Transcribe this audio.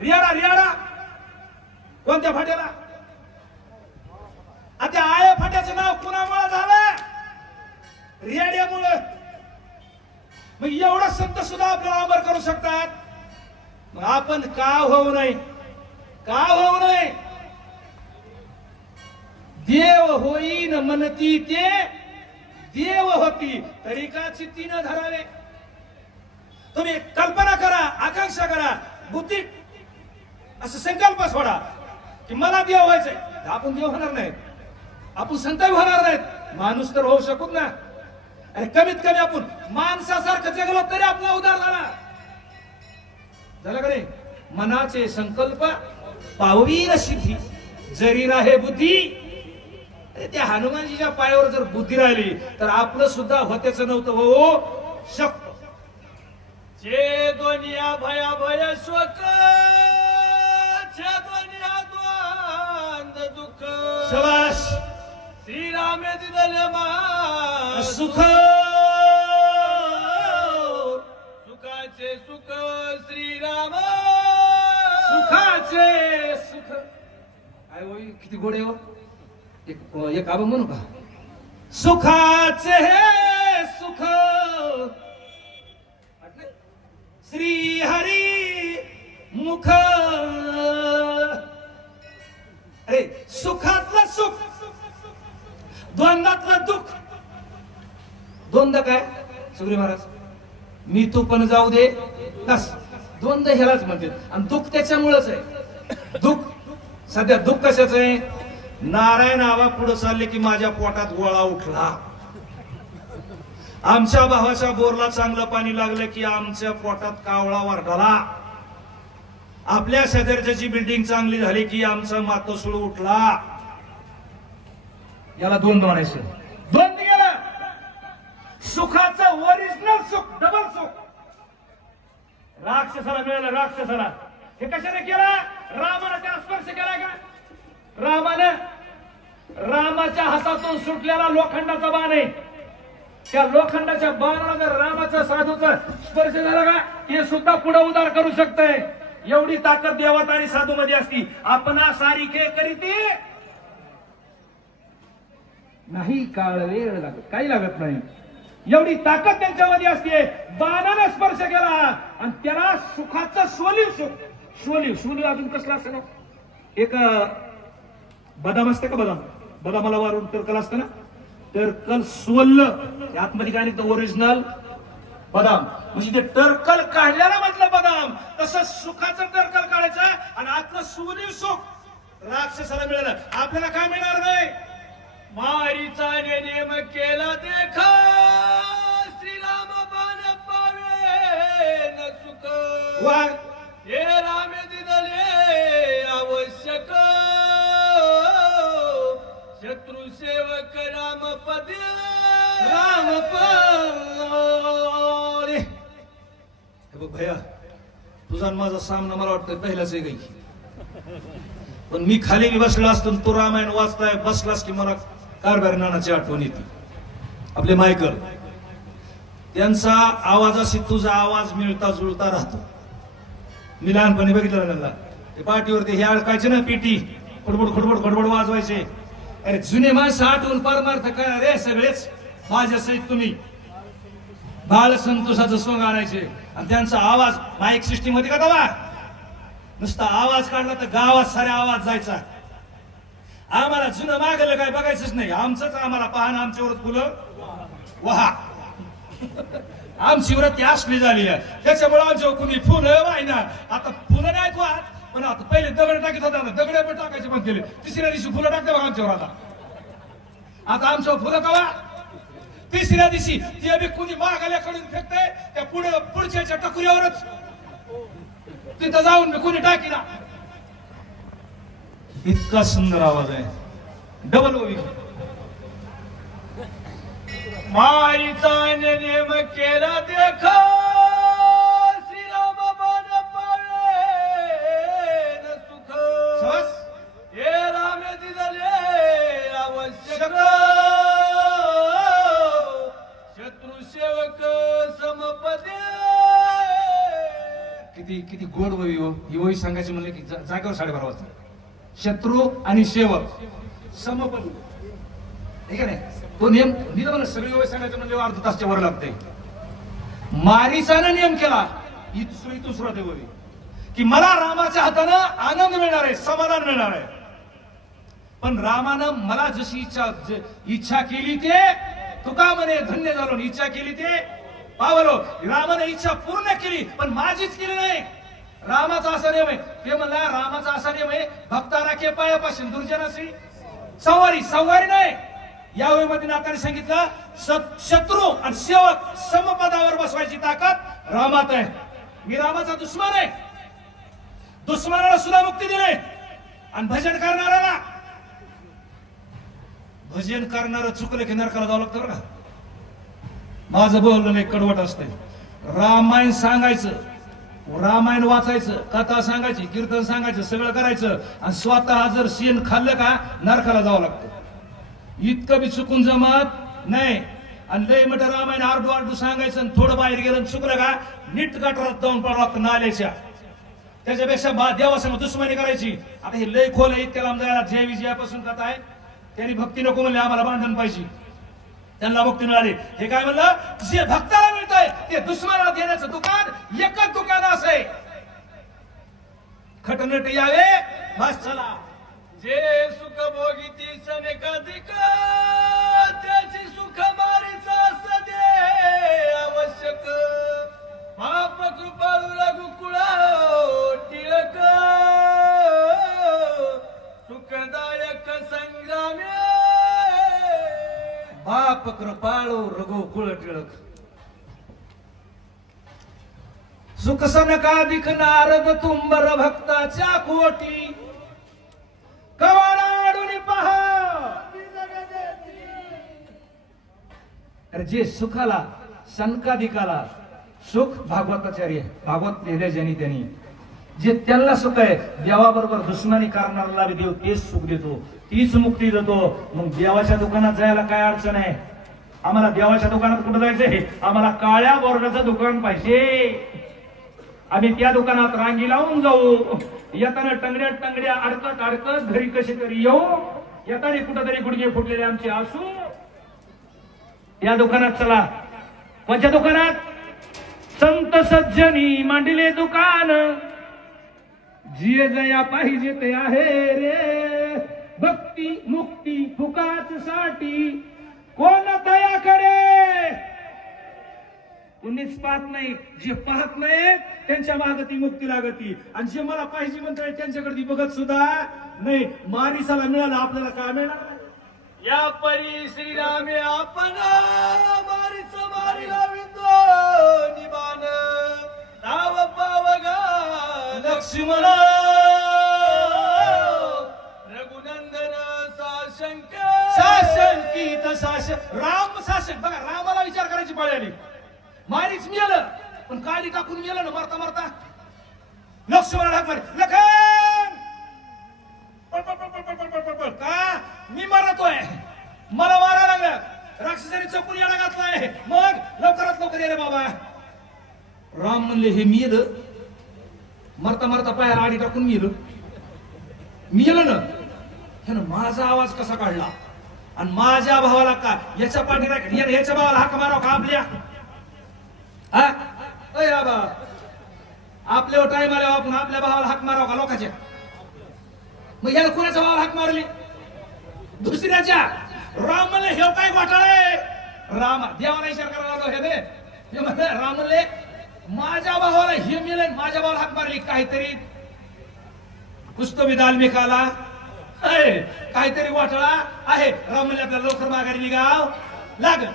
रियाडा रियाडा कोणत्या फाट्याला? आता आया फाट्याचं नाव कुणामुळे झालं? रियाड्यामुळे. मग एवढा संत सुद्धा आपल्याला अमर करू शकतात. मग आपण का होऊ नये? का होऊ नये? देव होईन म्हणती ते देव होती तरी का चित्तीनं धरावे. तुम्ही कल्पना करा, आकांक्षा करा, बुद्धी असं संकल्प सोडा की मला देव व्हायचंय. आपण देव होणार नाही, आपण संत होणार नाहीत, माणूस तर होऊ शकत ना. आणि कमीत कमी आपण माणसासारखं जगलो तरी आपला उद्धार झाला. झालं का नाही? मनाचे संकल्प पाववीन सिद्धी जरी राहे बुद्धी. त्या हनुमानजीच्या पायावर जर बुद्धी राहिली तर आपलं सुद्धा होतेच नव्हतं हो शकत. जे दुनिया भया भय शोक, जे दुनिया द्वंद दुःख, शबाश श्रीराम दिले मा सुख. सुखाचे सुख श्रीराम, सुखाचे सुख. काय होई किती गोडे हो. एक आबा म्हणू का? सुखाचे हे सुख श्री हरी मुख. अरे सुखातलं सुख, द्वंद्वातलं दुःख. द्वंद्व काय सुग्री महाराज? मी तू पण जाऊ दे बस. द्वंद्व ह्यालाच म्हणते. आणि दुःख त्याच्यामुळेच आहे. दुःख सध्या दुःख कशाच आहे? नारायण आबा पुढे चालले की माझ्या पोटात गोळा उठला. आमच्या भावाच्या बोरला चांगलं पाणी लागलं की आमच्या पोटात कावळा वरडाला. आपल्या शेजारच्याची बिल्डिंग चांगली झाली की आमचा मातोश्री उठला. याला द्वंद्व म्हणायचं. द्वंद्व गेला. सुखाचं ओरिजिनल सुख, डबल सुख राक्षसाला मिळालं. राक्षसाला हे कशाने केलं? रामाने त्याला स्पर्श केला का? रामाच्या हातातून सुटलेला लोखंडाचा बाण आहे. त्या लोखंडाच्या बाणाला जर रामाचा साधूचा स्पर्श झाला का हे सुद्धा पुढे उद्धार करू शकतंय. एवढी ताकद देवता आणि साधू मध्ये असती. आपण सारिखे करीती नाही, काळ वेळ लागत, काही लागत नाही. एवढी ताकद त्यांच्यामध्ये असते. बाणाने स्पर्श केला आणि त्याला सुखाचं सोलीव सुख. सोलीव अजून कसला असतं ना? एक बदाम असतं का? बदामाला वारून टर्कल असतं ना? टर्कल सोललं आतमध्ये काय नाही, ओरिजिनल बदाम. म्हणजे ते टर्कल काढल्याला म्हटलं बदाम. तसं सुखाचं टर्कल काढायचं आणि आतलं सोलीव सुख राक्षसाला मिळालं. आपल्याला काय मिळणार नाही? मारीचा नेम केला देखा श्रीराम बाण पावे न सुख. हे राम दिदले आवश्यक शत्रु सेवक राम पद राम पद. बघ भैया, तुझा माझा सामना मला वाटतं पहिलाच आहे काही. पण मी खाली बसला असतो तो रामायण वाचताय बसलास की मला कारभार नानाची आठवण येते. आपले मायकल त्यांचा आवाजाशी तुझा आवाज मिळता जुळता राहतो. मी लहानपणी बघितलं त्यांना ते पाठीवरती हे अडकायचे ना, पेटी खडबड खडबड खडबड वाजवायचे. अरे जुने माणसं आठवून परमार्थ करा रे सगळेच. माझ्या सहित तुम्ही बाळ संतोषाचं सोंग आणायचे आणि त्यांचा आवाज माईक सिस्टीम मध्ये का दवा नुसता आवाज काढला तर गावात सारे आवाज जायचा. आम्हाला जुनं मागलं काय बघायचंच नाही. आमचंच आम्हाला पाहणं, आमच्यावर फुलं वाहा. आमची व्रती असली झाली आहे त्याच्यामुळे आमच्यावर कुणी फुलं वाहिना. आता फुलं नाहीत वाहत, पण आता पहिले दगड टाकीत होता, दगड पण टाकायचे बंद केले. तिसऱ्या दिवशी फुलं टाकते बघा आमच्यावर. आता आमच्यावर फुलं कवा? तिसऱ्या दिवशी ते बी कुणी मागाल्याकडून फेकतंय त्या पुढच्या टकुऱ्यावरच. तिथं जाऊन मी कुणी टाकीला. इतका सुंदर आवाज आहे. डबल ओवी. मारीचा नेम केला देखा श्रीराम बाण पावे न सुख. हे राम दिदले आवश्यक शत्रु सेवक समपदे. किती किती गोड वही हो, ही वही सांगायची म्हणले की जागेवर 12:30 वाजता. शत्रू आणि सेवक समपद, ठीक आहे नाही. तो नियम मी तर म्हणलं सगळी वही सांगायचं म्हणजे अर्धा तासच्या वर लागते. मारीसानं नियम केला इथून सुरुवात आहे वही की मला रामाच्या हातानं आनंद मिळणार आहे, समाधान मिळणार आहे. पण रामानं मला जशी इच्छा केली ते तुका म्हणे धन्य झालो, इच्छा केली ते पावलो. रामाने इच्छा पूर्ण केली पण माझीच केली नाही. रामाचा असा नियम आहे, ते म्हणला रामाचा असा नियम आहे भक्ताना के पायापासून दुर्जनाशी संवारी, संवारी नाही. यावेळी मध्ये नाताने सांगितलं शत्रू आणि सेवक समपदावर बसवायची ताकद रामात आहे. मी रामाचा दुश्मन आहे, दुश्मनाला सुद्धा मुक्ती दिली आणि भजन करणाऱ्याला, भजन करणारं चुकलं की नरकाला जावं लागतं बरं का. माझं बोलणं नाही कडवट असतंय. रामायण सांगायचं, रामायण वाचायचं, कथा सांगायची, कीर्तन सांगायचं, सगळं करायचं आणि स्वतः जर शेण खाल्लं का नरकाला जावं लागतं. इतकं बी चुकून जमत नाही. आणि लय मोठं रामायण आरडू आरडू सांगायचं आणि थोडं बाहेर गेलं चुकलं का नीट गटारात जाऊन पडावं लागतं नाल्याच्या. त्याच्यापेक्षा देवासमोर दुश्मनी करायची. आता हे लय खोल आहे, इतक्या लांब जायला जय विजयापासून कथा आहे. त्यांनी भक्ती नको म्हणले, आम्हाला भांडण पाहिजे, त्यांना भक्ती मिळाली. हे काय म्हणलं, जे भक्ताला मिळतंय ते दुश्मनाला देण्याचं दुकान एकच दुकान असं खटनट यावे बस चला. जे सुख भोगिती सनेकाधिक त्याची सुख मारीच असते आवश्यक. पाप कृपाळू रघुकुळा टिळक सुखदायक संग्राम. बाप कृपाळू रघुकुळ टिळक सुख सनकाधिक नारद तुंबर भक्ताच्या कोटी कवाडाडून पहा. जे सुखाला सनकाधिकाला सुख भागवताचार्य भागवत लिहिले ज्यांनी त्यांनी जे त्यांना सुख आहे, देवाबरोबर दुश्मनी करणाऱ्याला देव तेच सुख देतो, तीच मुक्ती देतो. मग देवाच्या दुकानात जायला काय अडचण आहे. आम्हाला देवाच्या दुकानात कुठं जायचंय, आम्हाला काळ्या बोर्डाचं दुकान पाहिजे. आम्ही त्या दुकानात रांगी लावून जाऊ, येताना टंगड्या टंगड्या अडकत अडकत घरी कशी तरी येऊ, येताना कुठंतरी गुडघे फुटलेले आमचे असू. या दुकानात चला. कोणत्या दुकानात, संत सज्जनी मांडले दुकान, जिये जया पाहिजे ते आहे रे. भक्ती मुक्ती फुकाच साठी कोण दया करे. कुणीच पाहत नाही, जे पाहत नाही त्यांच्या मागे ती मुक्ती लागती. आणि जे मला पाहिजे म्हणताय त्यांच्याकडे ती बघत सुद्धा नाही. मारिसाला मिळालं, आपल्याला काय मिळणार. या परी श्रीरामे आपण मारीच मारिला विंदो निबान नाव पावगा लक्ष्मण रघुनंदन साशंकित राम शासन. बघा रामाला विचार करायची पाळी आली. मारीच मिळालं पण काळी टाकून मिळालं ना मरता मरता. लक्ष्मण हाक मारे, लखन का मी मरतोय, मला मारा लागलं, राक्षसाने चपून याला घातलाय, मग लवकरात लवकर ये रे बाबा. राम म्हणले हे मिळलं, मरता मरता पायाला आडी टाकून मिळलं ना. ह्यानं माझा आवाज कसा काढला आणि माझ्या भावाला का याच्या पाठी याच्या भावाला हाक माराव का आपल्या. आपल्या टाइम आल्यावर आपण आपल्या भावाला हाक माराव का लोकांच्या. मग याला कुणाच्या भावाला हाक मारली, दुसऱ्याच्या. राम म्हणले हे काय घोटाळे. राम देवाला विचार करायला हे म्हणले, राम म्हणले माझ्या भावाला हे मिळेल, माझ्या भावाला हाक मारली. काहीतरी पुस्तक दालमिकाला काहीतरी घोटाळा आहे. राम म्हणले आपल्याला लवकर माघारी निघाव लागल.